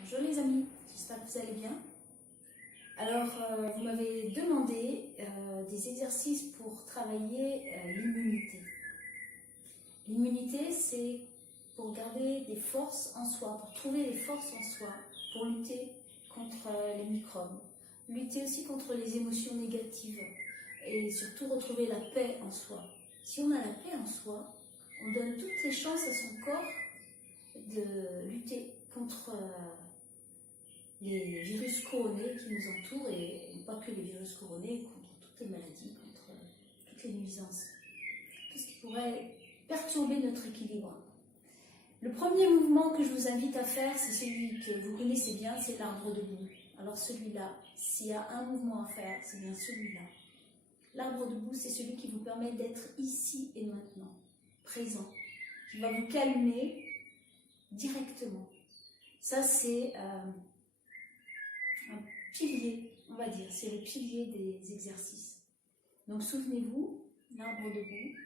Bonjour les amis, j'espère que vous allez bien. Alors, vous m'avez demandé des exercices pour travailler l'immunité. L'immunité, c'est pour garder des forces en soi, pour trouver des forces en soi, pour lutter contre les microbes, lutter aussi contre les émotions négatives et surtout retrouver la paix en soi. Si on a la paix en soi, on donne toutes les chances à son corps de lutter contre les virus coronés qui nous entourent, et pas que les virus coronés, contre toutes les maladies, contre toutes les nuisances, tout ce qui pourrait perturber notre équilibre. Le premier mouvement que je vous invite à faire, c'est celui que vous connaissez bien, c'est l'arbre debout. Alors celui-là, s'il y a un mouvement à faire, c'est bien celui-là. L'arbre debout, c'est celui qui vous permet d'être ici et maintenant, présent, qui va vous calmer directement. Ça, c'est un pilier, on va dire, c'est le pilier des exercices. Donc souvenez-vous, l'arbre debout,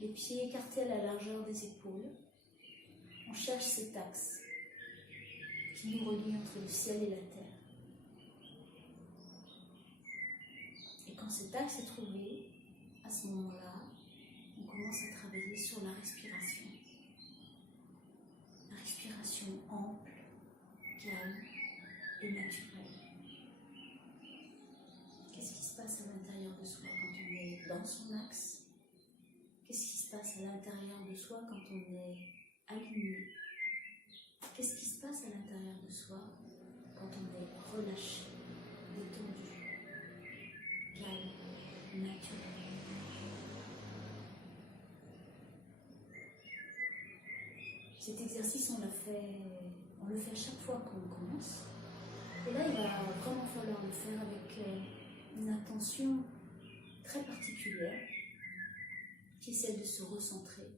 les pieds écartés à la largeur des épaules. On cherche cet axe qui nous relie entre le ciel et la terre. Et quand cet axe est trouvé, à ce moment-là, on commence à travailler sur la respiration. La respiration ample, calme et naturelle. Qu'est-ce qui se passe à l'intérieur de soi quand on est dans son axe? Qu'est-ce qui se passe à l'intérieur de soi quand on est aligné? Qu'est-ce qui se passe à l'intérieur de soi quand on est relâché, détendu, calme, naturel? Cet exercice, on le fait à chaque fois qu'on commence. Et là, il va vraiment falloir le faire avec une attention très particulière, qui est celle de se recentrer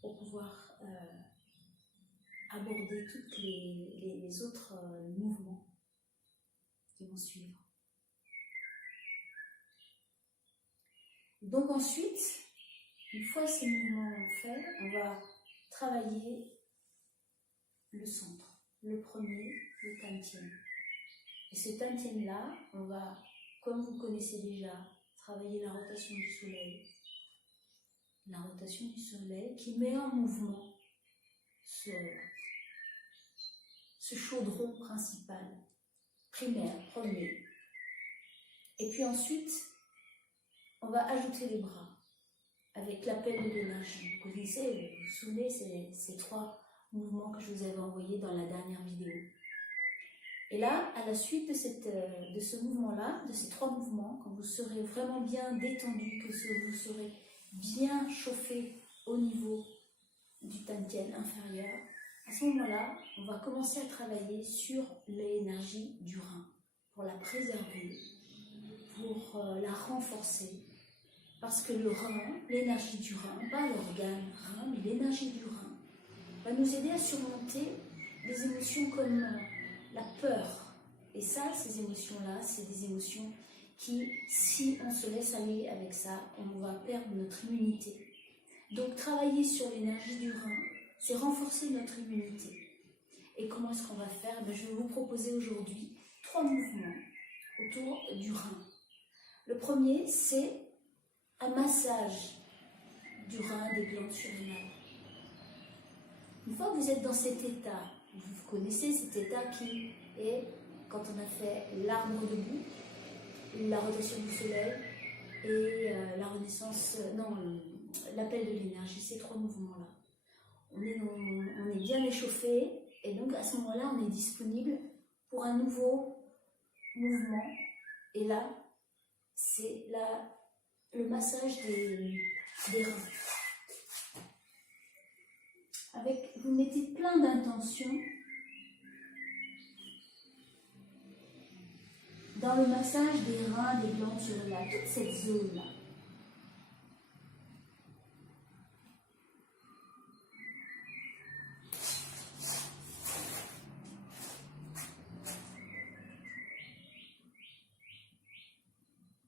pour pouvoir aborder tous les autres mouvements qui vont suivre. Donc ensuite, une fois ces mouvements faits, on va travailler le centre. Le premier, le Tantien. Et ce Tantien-là, on va, comme vous connaissez déjà, travailler la rotation du soleil. La rotation du soleil qui met en mouvement ce chaudron principal, primaire, premier. Et puis ensuite, on va ajouter les bras avec l'appel de l'énergie. Vous connaissez, vous vous souvenez, ces trois mouvements que je vous avais envoyés dans la dernière vidéo. Et là, à la suite de ce mouvement-là, de ces trois mouvements, quand vous serez vraiment bien détendu, que vous serez bien chauffé au niveau du Tantien inférieur, à ce moment-là, on va commencer à travailler sur l'énergie du rein, pour la préserver, pour la renforcer. Parce que le rein, l'énergie du rein, pas l'organe rein, mais l'énergie du rein, va nous aider à surmonter des émotions comme la peur. Et ça, ces émotions-là, c'est des émotions qui, si on se laisse aller avec ça, on va perdre notre immunité. Donc, travailler sur l'énergie du rein, c'est renforcer notre immunité. Et comment est-ce qu'on va faire? Je vais vous proposer aujourd'hui 3 mouvements autour du rein. Le premier, c'est un massage du rein, des glandes surrénales. Une fois que vous êtes dans cet état, vous connaissez cet état qui est, quand on a fait l'arbre debout, la rotation du soleil et l'appel de l'énergie, ces 3 mouvements-là. On est bien échauffé, et donc à ce moment-là, on est disponible pour un nouveau mouvement. Et là, c'est le massage des reins. Vous mettez plein d'intentions dans le massage des reins, des glandes surrénales, toute cette zone-là.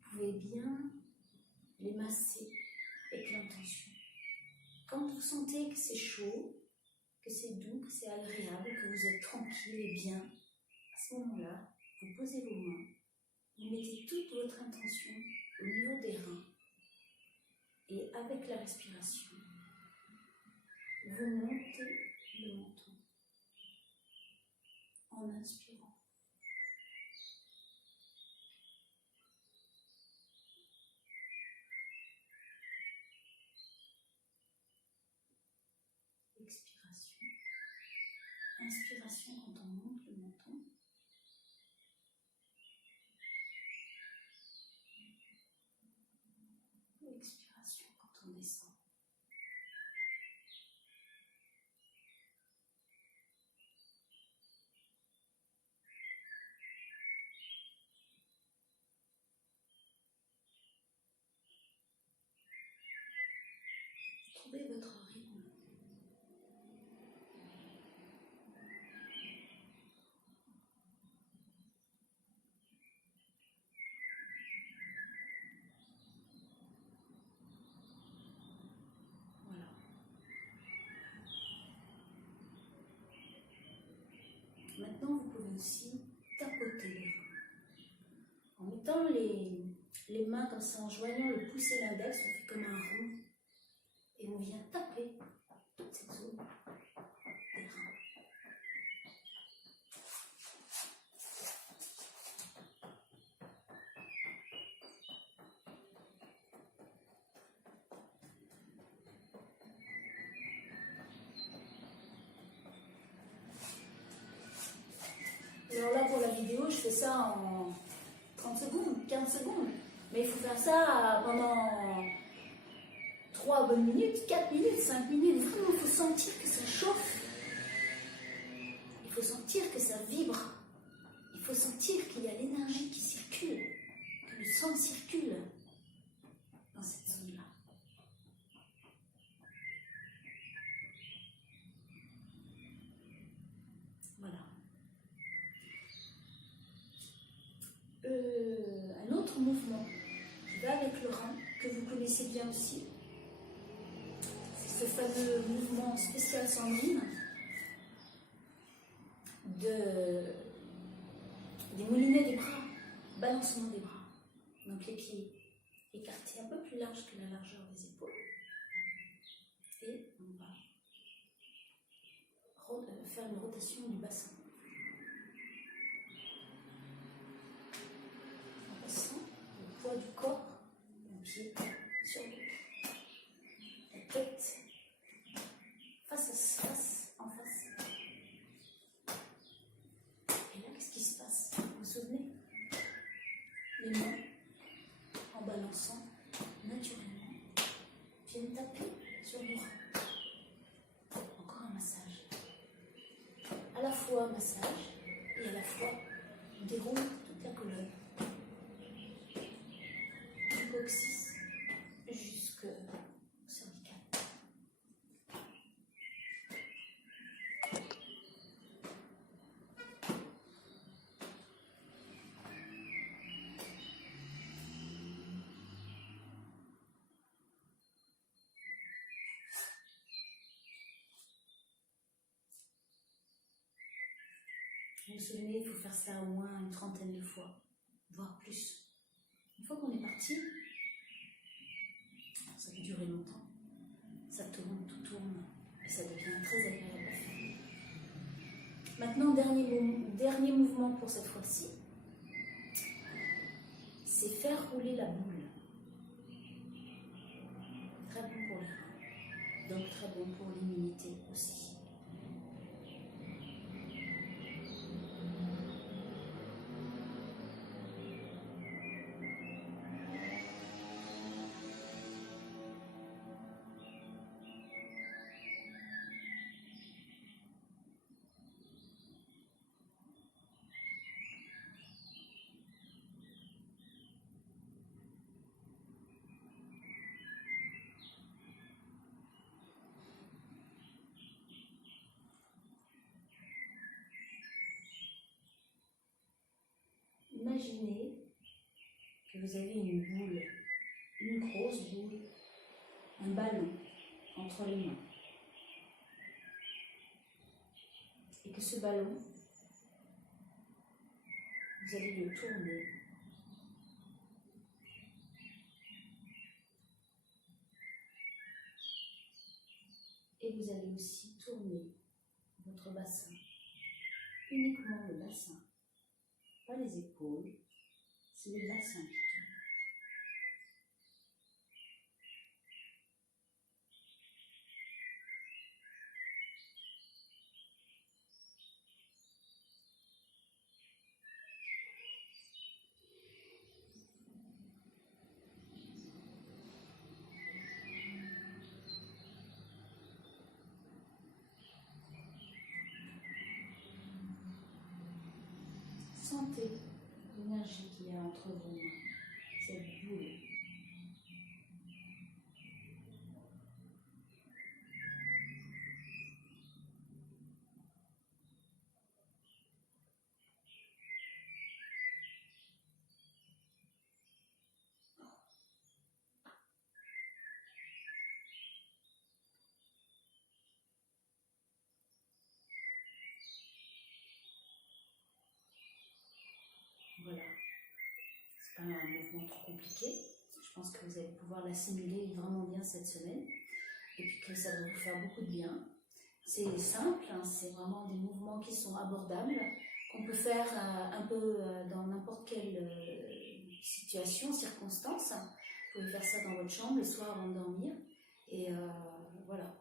Vous pouvez bien les masser avec l'intention. Quand vous sentez que c'est chaud, que c'est doux, que c'est agréable, que vous vous êtes tranquille et bien, à ce moment-là, vous posez vos mains, vous mettez toute votre intention au niveau des reins et avec la respiration, vous montez le menton en inspirant. Expiration. Inspiration quand on monte le menton. Expiration quand on descend. Trouvez votre rythme. Voilà. Maintenant, vous pouvez aussi tapoter les reins. En mettant les mains comme ça, en joignant le pouce et l'index, on fait comme un rond. Et on vient taper toute cette zone des reins. Alors là, pour la vidéo, je fais ça en 30 secondes, 15 secondes. Mais il faut faire ça pendant 3 bonnes minutes, 4 minutes, 5 minutes. Vraiment, il faut sentir que ça chauffe. Il faut sentir que ça vibre. Il faut sentir qu'il y a l'énergie qui circule, que le sang circule dans cette zone-là. Voilà. Un autre mouvement qui va avec le rein, que vous connaissez bien aussi, c'est ce fameux mouvement spécial Sandrine des moulinets des bras, balancement des bras. Donc les pieds écartés un peu plus larges que la largeur des épaules. Et on va faire une rotation du bassin. En passant le poids du corps, un pied sur l'autre. La tête face en face. Et là, qu'est-ce qui se passe? Vous vous souvenez? Les mains, en balançant naturellement, viennent taper sur le rein. Encore un massage. À la fois un massage et à la fois on déroule toute la colonne. Du coccyx jusqu'au cervical. Vous vous souvenez, il faut faire ça au moins une trentaine de fois, voire plus. Une fois qu'on est parti, ça peut durer longtemps. Ça tourne, tout tourne, et ça devient très agréable à faire. Maintenant, dernier mouvement pour cette fois-ci, c'est faire rouler la boule. Très bon pour les reins, donc très bon pour l'immunité aussi. Imaginez que vous avez une boule, une grosse boule, un ballon entre les mains. Et que ce ballon, vous allez le tourner. Et vous allez aussi tourner votre bassin. Uniquement le bassin. Pas les épaules, c'est le bassin qui tourne. Sentez l'énergie qu'il y a entre vos mains, cette boule. Voilà. C'est pas un mouvement trop compliqué. Je pense que vous allez pouvoir l'assimiler vraiment bien cette semaine. Et puis que ça va vous faire beaucoup de bien. C'est simple, hein, c'est vraiment des mouvements qui sont abordables, qu'on peut faire un peu dans n'importe quelle situation, circonstance. Vous pouvez faire ça dans votre chambre le soir avant de dormir. Et voilà.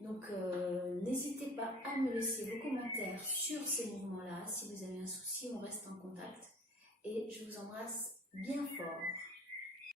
Donc n'hésitez pas à me laisser vos commentaires sur ces mouvements-là. Si vous avez un souci, on reste en contact. Et je vous embrasse bien fort.